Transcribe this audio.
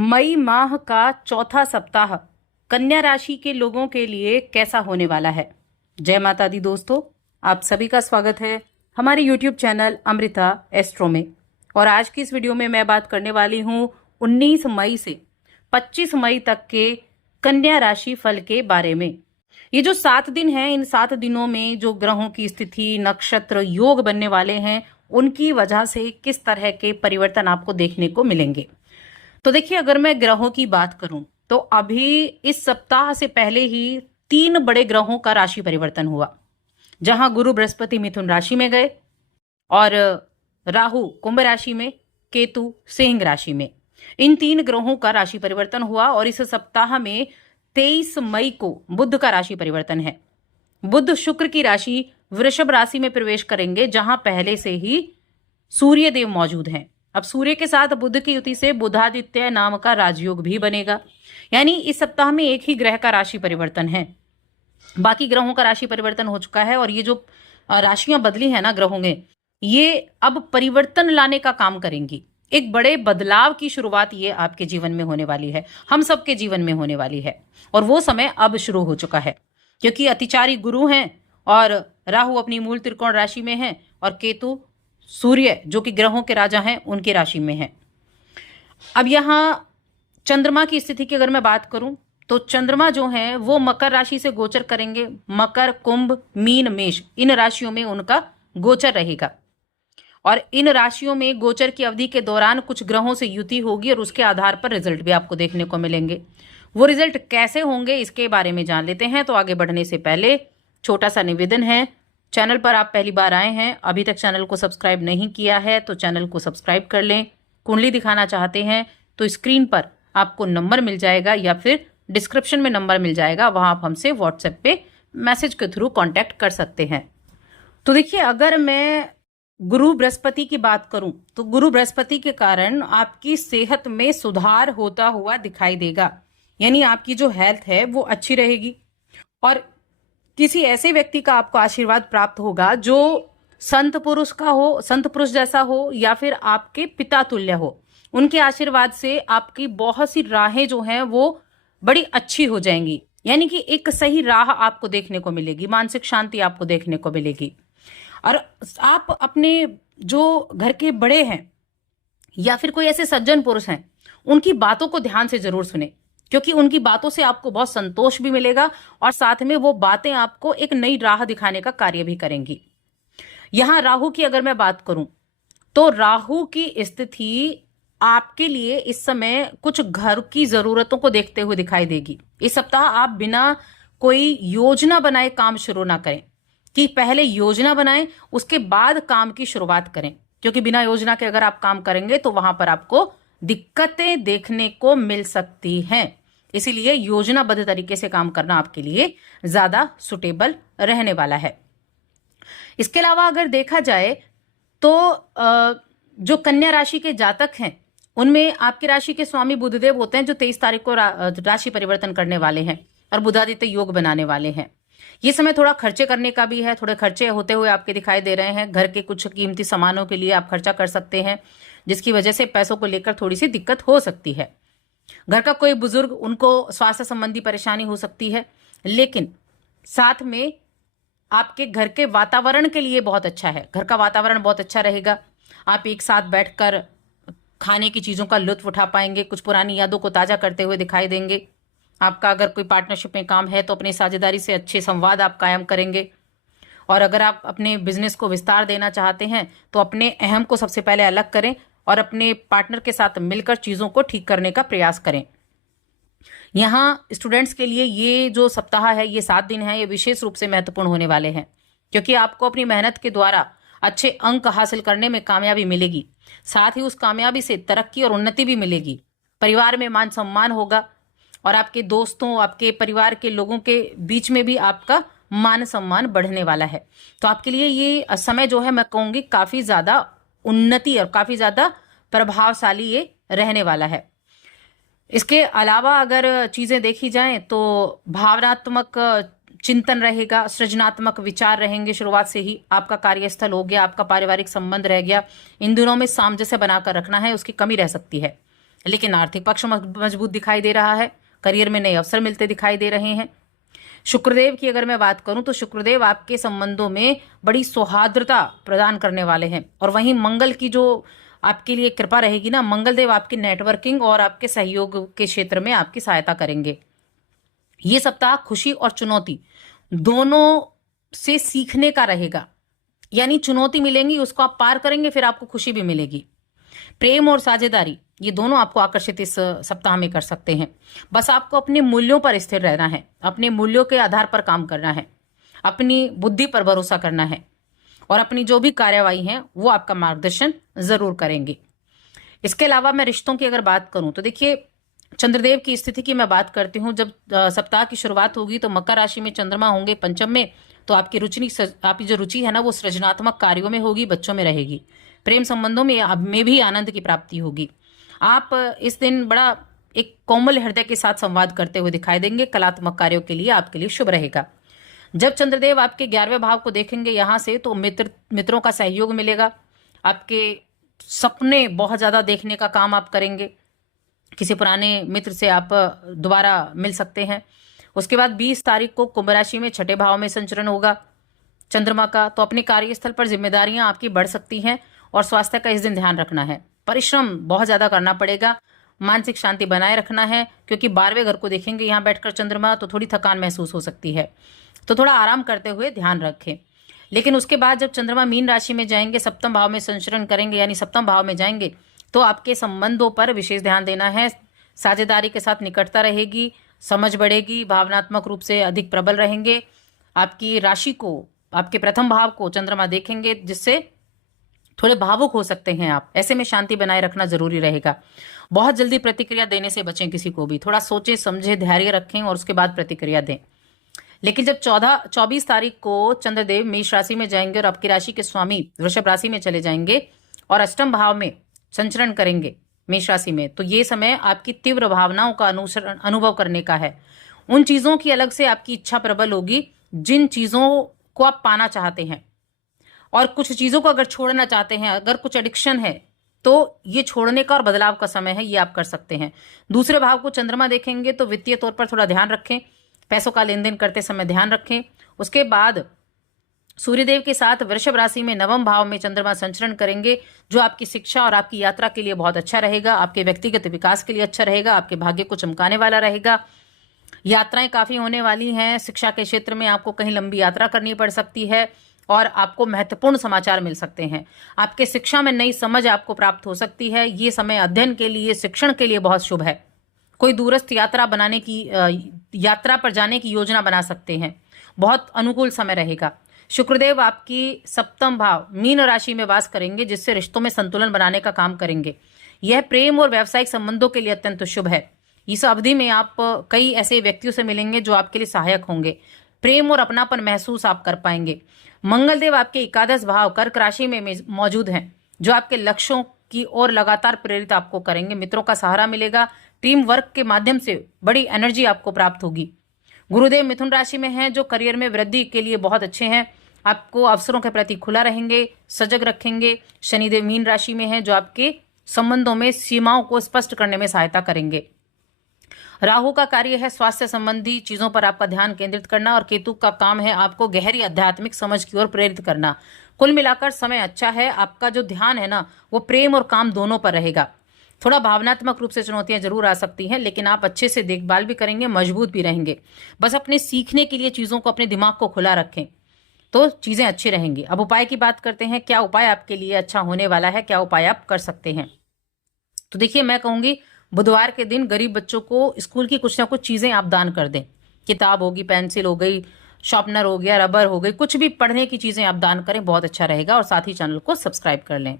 मई माह का चौथा सप्ताह कन्या राशि के लोगों के लिए कैसा होने वाला है। जय माता दी दोस्तों, आप सभी का स्वागत है हमारे YouTube चैनल अमृता एस्ट्रो में। और आज की इस वीडियो में मैं बात करने वाली हूँ 19 मई से 25 मई तक के कन्या राशि फल के बारे में। ये जो 7 दिन हैं, इन 7 दिनों में जो ग्रहों की स्थिति, नक्षत्र, योग बनने वाले हैं, उनकी वजह से किस तरह के परिवर्तन आपको देखने को मिलेंगे। तो देखिए, अगर मैं ग्रहों की बात करूं तो अभी इस सप्ताह से पहले ही 3 बड़े ग्रहों का राशि परिवर्तन हुआ, जहां गुरु बृहस्पति मिथुन राशि में गए और राहु कुंभ राशि में, केतु सिंह राशि में। इन 3 ग्रहों का राशि परिवर्तन हुआ और इस सप्ताह में 23 मई को बुध का राशि परिवर्तन है। बुध शुक्र की राशि वृषभ राशि में प्रवेश करेंगे, जहां पहले से ही सूर्य देव मौजूद हैं। अब सूर्य के साथ बुध की युति से बुधादित्य नाम का राजयोग भी बनेगा, यानी इस सप्ताह में एक ही ग्रह का राशि परिवर्तन है। बाकी ग्रहों का राशि परिवर्तन हो चुका है और ये जो राशियां बदली है ना ग्रहों में, ये अब परिवर्तन लाने का काम करेंगी। एक बड़े बदलाव की शुरुआत ये आपके जीवन में होने वाली है, हम सबके जीवन में होने वाली है। और वो समय अब शुरू हो चुका है, क्योंकि अतिचारी गुरु हैं और राहु अपनी मूल त्रिकोण राशि में है और केतु सूर्य जो कि ग्रहों के राजा हैं उनकी राशि में है। अब यहां चंद्रमा की स्थिति की अगर मैं बात करूं तो चंद्रमा जो है वो मकर राशि से गोचर करेंगे। मकर, कुंभ, मीन, मेष, इन राशियों में उनका गोचर रहेगा और इन राशियों में गोचर की अवधि के दौरान कुछ ग्रहों से युति होगी और उसके आधार पर रिजल्ट भी आपको देखने को मिलेंगे। वो रिजल्ट कैसे होंगे इसके बारे में जान लेते हैं। तो आगे बढ़ने से पहले छोटा सा निवेदन है, चैनल पर आप पहली बार आए हैं, अभी तक चैनल को सब्सक्राइब नहीं किया है तो चैनल को सब्सक्राइब कर लें। कुंडली दिखाना चाहते हैं तो स्क्रीन पर आपको नंबर मिल जाएगा या फिर डिस्क्रिप्शन में नंबर मिल जाएगा, वहां आप हमसे व्हाट्सएप पे मैसेज के थ्रू कांटेक्ट कर सकते हैं। तो देखिए, अगर मैं गुरु बृहस्पति की बात करूं तो गुरु बृहस्पति के कारण आपकी सेहत में सुधार होता हुआ दिखाई देगा, यानी आपकी जो हेल्थ है वो अच्छी रहेगी और किसी ऐसे व्यक्ति का आपको आशीर्वाद प्राप्त होगा जो संत पुरुष का हो, संत पुरुष जैसा हो या फिर आपके पिता तुल्य हो। उनके आशीर्वाद से आपकी बहुत सी राहें जो हैं वो बड़ी अच्छी हो जाएंगी, यानी कि एक सही राह आपको देखने को मिलेगी, मानसिक शांति आपको देखने को मिलेगी। और आप अपने जो घर के बड़े हैं या फिर कोई ऐसे सज्जन पुरुष हैं, उनकी बातों को ध्यान से जरूर सुने, क्योंकि उनकी बातों से आपको बहुत संतोष भी मिलेगा और साथ में वो बातें आपको एक नई राह दिखाने का कार्य भी करेंगी। यहां राहु की अगर मैं बात करूं तो राहु की स्थिति आपके लिए इस समय कुछ घर की जरूरतों को देखते हुए दिखाई देगी। इस सप्ताह आप बिना कोई योजना बनाए काम शुरू ना करें, कि पहले योजना बनाएं उसके बाद काम की शुरुआत करें, क्योंकि बिना योजना के अगर आप काम करेंगे तो वहां पर आपको दिक्कतें देखने को मिल सकती हैं। इसीलिए योजनाबद्ध तरीके से काम करना आपके लिए ज्यादा सुटेबल रहने वाला है। इसके अलावा अगर देखा जाए तो जो कन्या राशि के जातक हैं उनमें आपकी राशि के स्वामी बुधदेव होते हैं, जो 23 तारीख को राशि परिवर्तन करने वाले हैं और बुधादित्य योग बनाने वाले हैं। ये समय थोड़ा खर्चे करने का भी है, थोड़े खर्चे होते हुए आपके दिखाई दे रहे हैं। घर के कुछ कीमती सामानों के लिए आप खर्चा कर सकते हैं, जिसकी वजह से पैसों को लेकर थोड़ी सी दिक्कत हो सकती है। घर का कोई बुजुर्ग, उनको स्वास्थ्य संबंधी परेशानी हो सकती है, लेकिन साथ में आपके घर के वातावरण के लिए बहुत अच्छा है। घर का वातावरण बहुत अच्छा रहेगा, आप एक साथ बैठकर खाने की चीजों का लुत्फ उठा पाएंगे, कुछ पुरानी यादों को ताजा करते हुए दिखाई देंगे। आपका अगर कोई पार्टनरशिप में काम है तो अपनी साझेदारी से अच्छे संवाद आप कायम करेंगे। और अगर आप अपने बिजनेस को विस्तार देना चाहते हैं तो अपने अहम को सबसे पहले अलग करें और अपने पार्टनर के साथ मिलकर चीजों को ठीक करने का प्रयास करें। यहाँ स्टूडेंट्स के लिए ये जो सप्ताह है, ये 7 दिन है, ये विशेष रूप से महत्वपूर्ण होने वाले हैं, क्योंकि आपको अपनी मेहनत के द्वारा अच्छे अंक हासिल करने में कामयाबी मिलेगी। साथ ही उस कामयाबी से तरक्की और उन्नति भी मिलेगी। परिवार में मान सम्मान होगा और आपके दोस्तों, आपके परिवार के लोगों के बीच में भी आपका मान सम्मान बढ़ने वाला है। तो आपके लिए ये समय जो है, मैं कहूंगी काफी ज्यादा उन्नति और काफी ज्यादा प्रभावशाली ये रहने वाला है। इसके अलावा अगर चीजें देखी जाएं तो भावनात्मक चिंतन रहेगा, सृजनात्मक विचार रहेंगे। शुरुआत से ही आपका कार्यस्थल हो गया, आपका पारिवारिक संबंध रह गया, इन दिनों में सामंजस्य बनाकर रखना है, उसकी कमी रह सकती है। लेकिन आर्थिक पक्ष मजबूत दिखाई दे रहा है। करियर में नए अवसर मिलते दिखाई दे रहे हैं। शुक्रदेव की अगर मैं बात करूं तो शुक्रदेव आपके संबंधों में बड़ी सौहार्द्रता प्रदान करने वाले हैं। और वहीं मंगल की जो आपके लिए कृपा रहेगी ना, मंगल देव आपकी नेटवर्किंग और आपके सहयोग के क्षेत्र में आपकी सहायता करेंगे। ये सप्ताह खुशी और चुनौती दोनों से सीखने का रहेगा। यानी चुनौती मिलेंगी, उसको आप पार करेंगे, फिर आपको खुशी भी मिलेगी। प्रेम और साझेदारी ये दोनों आपको आकर्षित इस सप्ताह में कर सकते हैं। बस आपको अपने मूल्यों पर स्थिर रहना है, अपने मूल्यों के आधार पर काम करना है, अपनी बुद्धि पर भरोसा करना है और अपनी जो भी कार्यवाही है वो आपका मार्गदर्शन जरूर करेंगे। इसके अलावा मैं रिश्तों की अगर बात करूं तो देखिए, चंद्रदेव की स्थिति की मैं बात करती हूँ। जब सप्ताह की शुरुआत होगी तो मकर राशि में चंद्रमा होंगे पंचम में, तो आपकी जो रुचि है ना वो सृजनात्मक कार्यों में होगी, बच्चों में रहेगी। प्रेम संबंधों में भी आनंद की प्राप्ति होगी। आप इस दिन बड़ा एक कोमल हृदय के साथ संवाद करते हुए दिखाई देंगे। कलात्मक कार्यों के लिए आपके लिए शुभ रहेगा। जब चंद्रदेव आपके 11वें भाव को देखेंगे यहां से, तो मित्रों का सहयोग मिलेगा। आपके सपने बहुत ज्यादा देखने का काम आप करेंगे। किसी पुराने मित्र से आप दोबारा मिल सकते हैं। उसके बाद 20 तारीख को कुंभ राशि में 6ठे भाव में संचरण होगा चंद्रमा का, तो अपने कार्यस्थल पर जिम्मेदारियां आपकी बढ़ सकती हैं और स्वास्थ्य का इस दिन ध्यान रखना है। परिश्रम बहुत ज्यादा करना पड़ेगा, मानसिक शांति बनाए रखना है, क्योंकि 12वें घर को देखेंगे यहां बैठकर चंद्रमा, तो थोड़ी थकान महसूस हो सकती है, तो थोड़ा आराम करते हुए ध्यान रखें। लेकिन उसके बाद जब चंद्रमा मीन राशि में जाएंगे, सप्तम भाव में संचरण करेंगे, यानी सप्तम भाव में जाएंगे, तो आपके संबंधों पर विशेष ध्यान देना है। साझेदारी के साथ निकटता रहेगी, समझ बढ़ेगी, भावनात्मक रूप से अधिक प्रबल रहेंगे। आपकी राशि को, आपके प्रथम भाव को चंद्रमा देखेंगे, जिससे थोड़े भावुक हो सकते हैं आप। ऐसे में शांति बनाए रखना जरूरी रहेगा। बहुत जल्दी प्रतिक्रिया देने से बचें, किसी को भी थोड़ा सोचें समझे, धैर्य रखें और उसके बाद प्रतिक्रिया दें। लेकिन जब 24 तारीख को चंद्रदेव मेष राशि में जाएंगे और आपकी राशि के स्वामी वृषभ राशि में चले जाएंगे और अष्टम भाव में संचरण करेंगे मेष राशि में, तो ये समय आपकी तीव्र भावनाओं का अनुभव करने का है। उन चीजों की अलग से आपकी इच्छा प्रबल होगी जिन चीजों को आप पाना चाहते हैं, और कुछ चीजों को अगर छोड़ना चाहते हैं, अगर कुछ एडिक्शन है, तो ये छोड़ने का और बदलाव का समय है, ये आप कर सकते हैं। दूसरे भाव को चंद्रमा देखेंगे तो वित्तीय तौर पर थोड़ा ध्यान रखें, पैसों का लेन देन करते समय ध्यान रखें। उसके बाद सूर्यदेव के साथ वृषभ राशि में नवम भाव में चंद्रमा संचरण करेंगे, जो आपकी शिक्षा और आपकी यात्रा के लिए बहुत अच्छा रहेगा, आपके व्यक्तिगत विकास के लिए अच्छा रहेगा, आपके भाग्य को चमकाने वाला रहेगा। यात्राएं काफी होने वाली हैं। शिक्षा के क्षेत्र में आपको कहीं लंबी यात्रा करनी पड़ सकती है और आपको महत्वपूर्ण समाचार मिल सकते हैं। आपके शिक्षा में नई समझ आपको प्राप्त हो सकती है। ये समय अध्ययन के लिए, शिक्षण के लिए बहुत शुभ है। कोई दूरस्थ यात्रा पर जाने की योजना बना सकते हैं। बहुत अनुकूल समय रहेगा। शुक्रदेव आपकी सप्तम भाव मीन राशि में वास करेंगे, जिससे रिश्तों में संतुलन बनाने का काम करेंगे। यह प्रेम और व्यावसायिक संबंधों के लिए अत्यंत शुभ है। इस अवधि में आप कई ऐसे व्यक्तियों से मिलेंगे जो आपके लिए सहायक होंगे। प्रेम और अपनापन महसूस आप कर पाएंगे। मंगलदेव आपके 11 भाव कर्क राशि में मौजूद हैं, जो आपके लक्ष्यों की ओर लगातार प्रेरित आपको करेंगे। मित्रों का सहारा मिलेगा। टीम वर्क के माध्यम से बड़ी एनर्जी आपको प्राप्त होगी। गुरुदेव मिथुन राशि में हैं, जो करियर में वृद्धि के लिए बहुत अच्छे हैं। आपको अवसरों के प्रति खुला रहेंगे, सजग रखेंगे। शनिदेव मीन राशि में हैं, जो आपके संबंधों में सीमाओं को स्पष्ट करने में सहायता करेंगे। राहु का कार्य है स्वास्थ्य संबंधी चीजों पर आपका ध्यान केंद्रित करना, और केतु का काम है आपको गहरी आध्यात्मिक समझ की ओर प्रेरित करना। कुल मिलाकर समय अच्छा है। आपका जो ध्यान है ना, वो प्रेम और काम दोनों पर रहेगा। थोड़ा भावनात्मक रूप से चुनौतियां जरूर आ सकती हैं, लेकिन आप अच्छे से देखभाल भी करेंगे, मजबूत भी रहेंगे। बस अपने सीखने के लिए चीजों को, अपने दिमाग को खुला रखें, तो चीजें अच्छी रहेंगी। अब उपाय की बात करते हैं। क्या उपाय आपके लिए अच्छा होने वाला है, क्या उपाय आप कर सकते हैं? तो देखिए, मैं कहूंगी बुधवार के दिन गरीब बच्चों को स्कूल की कुछ ना कुछ चीजें आप दान कर दें। किताब होगी, पेंसिल हो गई, शार्पनर हो गया, रबर हो गई, कुछ भी पढ़ने की चीजें आप दान करें, बहुत अच्छा रहेगा। और साथ ही चैनल को सब्सक्राइब कर लें।